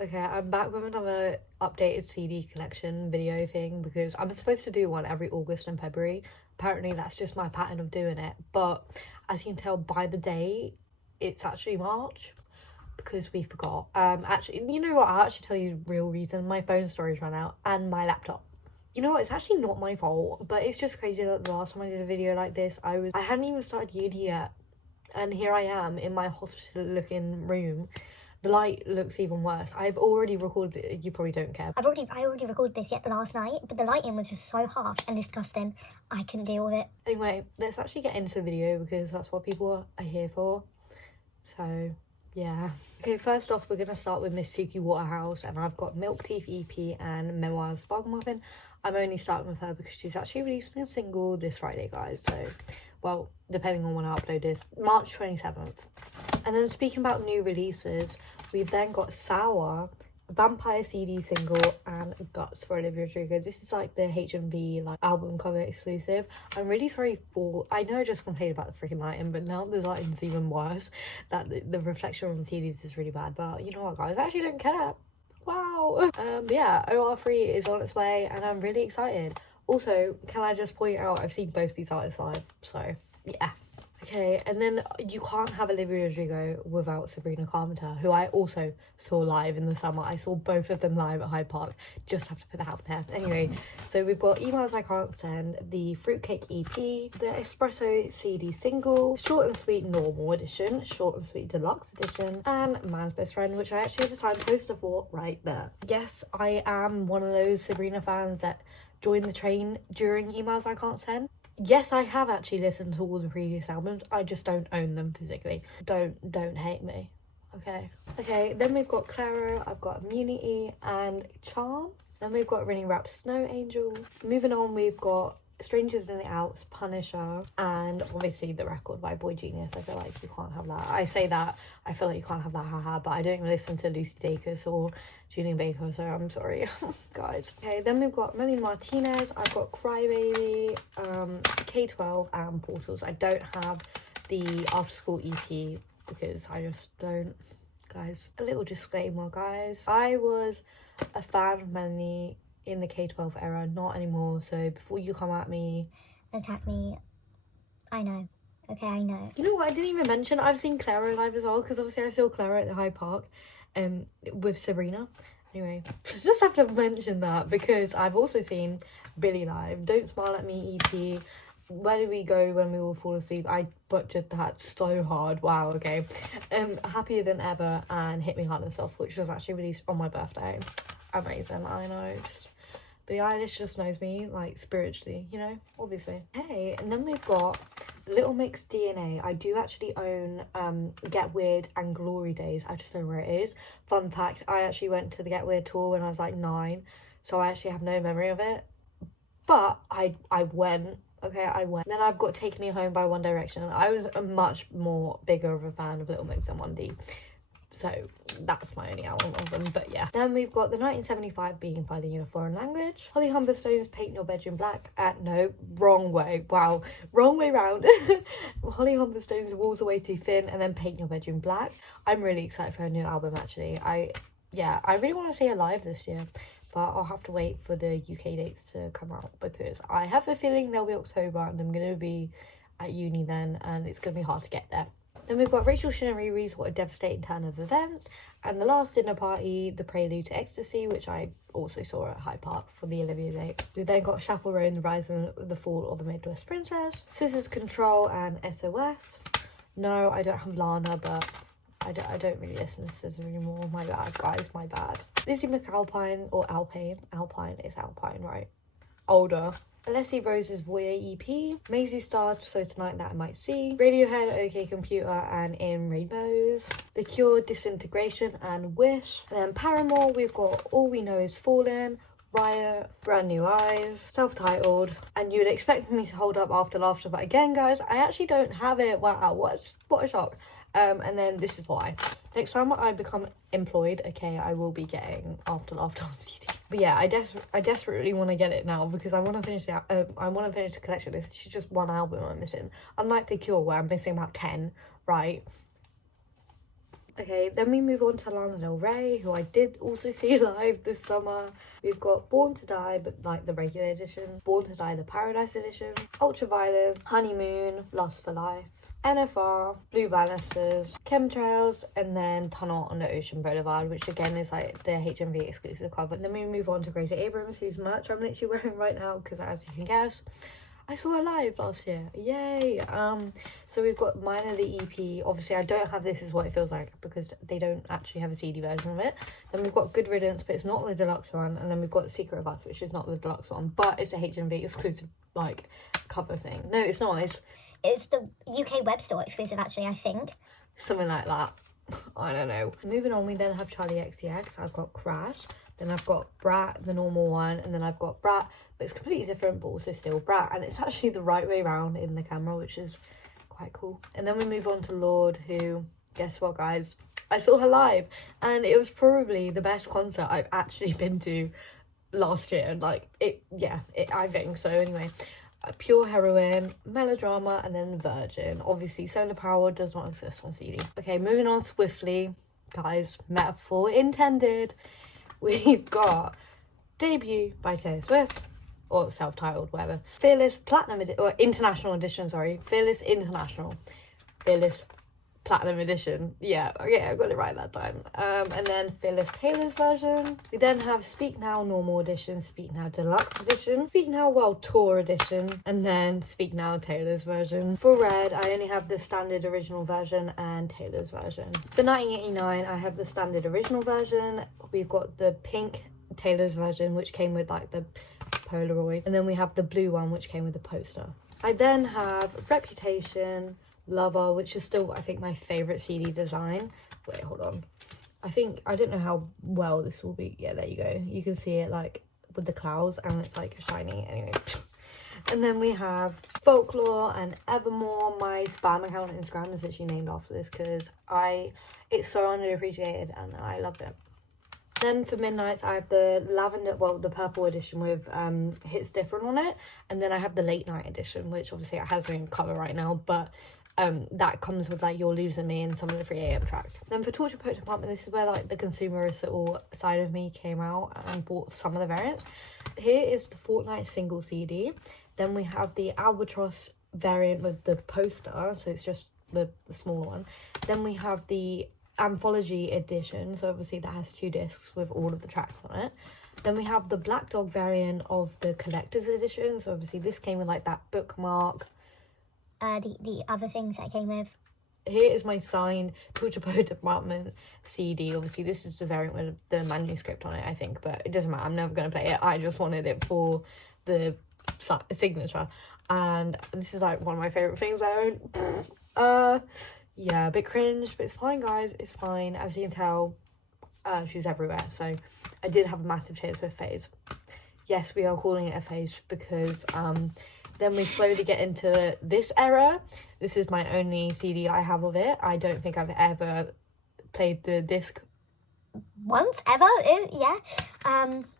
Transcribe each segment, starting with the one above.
Okay, I'm back with another updated CD collection video thing because I'm supposed to do one every August and February. Apparently that's just my pattern of doing it, but as you can tell by the date, it's actually March because we forgot. Actually, you know what, I'll actually tell you the real reason. My phone storage ran out and my laptop. You know what, it's actually not my fault, but it's just crazy that the last time I did a video like this, I hadn't even started uni yet, and here I am in my hospital looking room. The light looks even worse. I've already recorded it. You probably don't care. I already recorded this last night, but the lighting was just so harsh and disgusting. I couldn't deal with it. Anyway, let's actually get into the video because that's what people are here for. So, yeah. Okay, first off, we're going to start with Miss Suki Waterhouse, and I've got Milk Teeth EP and Memoirs Sparkle Muffin. I'm only starting with her because she's actually releasing a single this Friday, guys. So, well, depending on when I upload this, March 27th. And then speaking about new releases, we've then got Sour, Vampire CD single, and Guts for Olivia Rodrigo. This is like the HMV like album cover exclusive. I'm really sorry for, I know I just complained about the freaking lighting, but now the lighting's even worse. That the reflection on the CDs is really bad, but you know what, guys, I actually don't care. Wow. Yeah, OR3 is on its way and I'm really excited. Also, can I just point out, I've seen both these artists live, so yeah. Okay, and then you can't have Olivia Rodrigo without Sabrina, who I also saw live in the summer. I saw both of them live at Hyde Park. Just have to put that out there. Anyway, so we've got Emails I Can't Send, the Fruitcake EP, the Espresso CD single, Short and Sweet Normal Edition, Short and Sweet Deluxe Edition, and Man's Best Friend, which I actually have a signed poster for right there. Yes, I am one of those Sabrina fans that joined the train during Emails I Can't Send. Yes, I have actually listened to all the previous albums. I just don't own them physically. Don't hate me. Okay, then we've got Clara, I've got Immunity and Charm. Then we've got Rinny Rap's Snow Angel. Moving on, we've got Strangers in the Alps, Punisher, and obviously The Record by Boy Genius. I feel like you can't have that. I say that, I feel like you can't have that, haha, but I don't even listen to Lucy Dacus or Julian Baker, so I'm sorry, guys. Okay, then we've got Melanie Martinez, I've got Crybaby, K12, and Portals. I don't have the After School EP because I just don't, guys. A little disclaimer, guys. I was a fan of Melanie in the K12 era, not anymore, so before you come at me, Attack me. I know. Okay, I know. You know what, I didn't even mention I've seen Clara live as well, because obviously I saw Clara at the Hyde Park with Sabrina. Anyway, just have to mention that because I've also seen Billie live, Don't Smile at Me EP, Where Do We Go When We All Fall Asleep. I butchered that so hard. Wow, okay. Happier Than Ever and Hit Me Hard and Soft, which was actually released on my birthday. Amazing, I know. Billie Eilish just knows me, like, spiritually, you know, obviously. Hey, and then we've got Little Mix DNA. I do actually own Get Weird and Glory Days. I just don't know where it is. Fun fact, I actually went to the Get Weird tour when I was like 9, so I actually have no memory of it. But I went. Okay, I went. Then I've got Take Me Home by One Direction. I was a much more bigger of a fan of Little Mix than 1D. So that's my only album of them, but yeah. Then we've got the 1975 Being Finding in a Foreign Language, Holly Humberstone's Paint Your Bedroom Black, no, wrong way, wow, wrong way round. Holly Humberstone's Walls Away Too Thin, and then Paint Your Bedroom Black. I'm really excited for her new album, actually. I really want to see her live this year, but I'll have to wait for the UK dates to come out because I have a feeling they'll be October and I'm going to be at uni then and it's going to be hard to get there. Then we've got Rachel Shin and Riri's What a Devastating Turn of Events, and The Last Dinner Party, The Prelude to Ecstasy, which I also saw at Hyde Park for the Olivia date. We've then got Chaperone, The Rise and the Fall of the Midwest Princess, Scissors Control, and SOS. No, I don't have Lana, but I don't really listen to Scissors anymore. My bad, guys, my bad. Lizzie McAlpine, or Alpine, it's Alpine, right? Older. Alessi Rose's Voyeur EP, Maisie Star, So Tonight That I Might See, Radiohead, OK Computer, and In Rainbows, The Cure, Disintegration, and Wish. And then Paramore, we've got All We Know Is Fallen, Riot, Brand New Eyes, self-titled, and you'd expect me to hold up After Laughter, but again, guys, I actually don't have it. Wow, what a shock. And then This Is Why. Next time I become employed, okay, I will be getting After Laughter on CD. But yeah, I desperately want to get it now because I want to finish the collection. It's just one album I'm missing. Unlike The Cure, where I'm missing about 10, right? Okay, then we move on to Lana Del Rey, who I did also see live this summer. We've got Born to Die, but like the regular edition, Born to Die the Paradise edition, Ultraviolet, Honeymoon, Lust for Life, NFR, Blue Banisters, Chemtrails, and then Tunnel on the Ocean Boulevard, which again is like the HMV exclusive cover. And then we move on to Gracie Abrams, whose merch I'm literally wearing right now, because as you can guess, I saw her live last year. Yay! So we've got Mine and the EP. Obviously, I don't have This Is What It Feels Like because they don't actually have a CD version of it. Then we've got Good Riddance, but it's not the deluxe one. And then we've got The Secret of Us, which is not the deluxe one, but it's a HMV exclusive like cover thing. No, it's not. It's the UK web store exclusive, actually, I think. Something like that. I don't know. Moving on, we then have Charlie XCX. I've got Crash. Then I've got Brat, the normal one, and then I've got Brat, but it's completely different, but also still Brat, and it's actually the right way around in the camera, which is quite cool. And then we move on to Lorde, who, guess what, guys? I saw her live, and it was probably the best concert I've actually been to last year. Like, I think so. Anyway, Pure Heroine, Melodrama, and then Virgin. Obviously, Solar Power does not exist on CD. Okay, moving on swiftly, guys, metaphor intended. We've got Debut by Taylor Swift, or self-titled, whatever. Fearless Platinum Edition, or International Edition, sorry. Fearless International. Fearless Platinum Edition. Yeah, okay, I got it right that time. And then Fearless Taylor's version. We then have Speak Now Normal Edition, Speak Now Deluxe Edition, Speak Now World Tour Edition, and then Speak Now Taylor's version. For Red, I only have the standard original version and Taylor's version. For 1989, I have the standard original version. We've got the pink Taylor's version, which came with like the Polaroid, and then we have the blue one, which came with the poster. I then have Reputation, Lover, which is still, I think, my favourite CD design. Wait, hold on. I don't know how well this will be. Yeah, there you go. You can see it like with the clouds and it's like shiny. Anyway. And then we have Folklore and Evermore. My spam account on Instagram is actually named after this because it's so underappreciated and I love it. Then for Midnights, I have the the purple edition with Hits Different on it. And then I have the Late Night edition, which obviously it has no cover right now, but that comes with like You're Losing Me and some of the 3 AM tracks. Then for Torture Poet Department, this is where like the consumerist little side of me came out and bought some of the variants. Here is the Fortnite single CD. Then we have the Albatross variant with the poster, so it's just the smaller one. Then we have the Anthology edition, so obviously that has 2 discs with all of the tracks on it. Then we have the Black Dog variant of the collector's edition, so obviously this came with like that bookmark. The other things that came with. Here is my signed Torture Poet Department CD. Obviously this is the variant with the manuscript on it, I think, but it doesn't matter, I'm never going to play it. I just wanted it for the signature, and this is like one of my favourite things I own. Yeah, a bit cringe, but it's fine, guys, it's fine. As you can tell, she's everywhere, so I did have a massive Taylor Swift phase. Yes, we are calling it a phase because then we slowly get into this era. This is my only CD I have of it. I don't think I've ever played the disc once, ever. Yeah.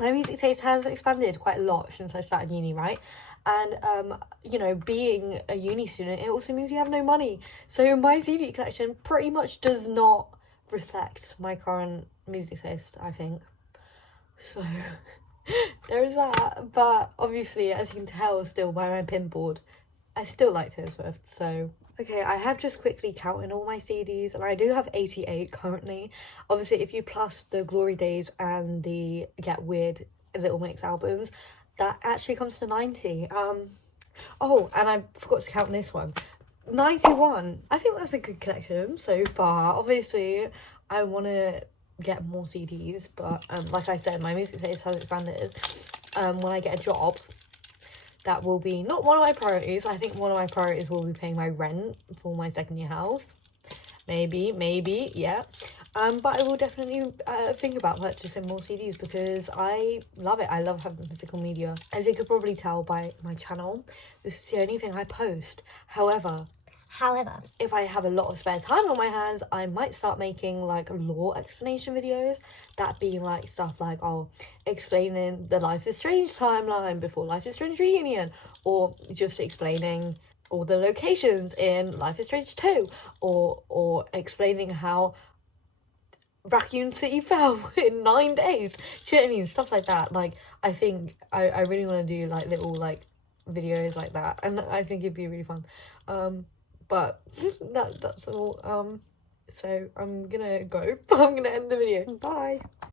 My music taste has expanded quite a lot since I started uni, right? And you know, being a uni student, it also means you have no money, so my CD collection pretty much does not reflect my current music taste, I think. So there's that. But obviously, as you can tell still by my pin board, I still like Taylor Swift. So okay, I have just quickly counted all my CDs, and I do have 88 currently. Obviously, if you plus the Glory Days and the Get Weird Little Mix albums, that actually comes to 90. Oh, and I forgot to count this one. 91. I think that's a good collection so far. Obviously, I want to get more CDs, but like I said, my music taste has expanded. When I get a job, that will be not one of my priorities. I think one of my priorities will be paying my rent for my second year house. Maybe, yeah. But I will definitely think about purchasing more CDs because I love it. I love having physical media. As you could probably tell by my channel, this is the only thing I post. However, if I have a lot of spare time on my hands, I might start making like lore explanation videos. That being like stuff like, explaining the Life is Strange timeline before Life is Strange Reunion, or just explaining all the locations in Life is Strange 2, or explaining how Raccoon City fell in 9 days. Do you know what I mean? Stuff like that. Like, I think I really want to do like little like videos like that, and I think it'd be really fun. But that's all. So I'm gonna go. I'm gonna end the video. Bye.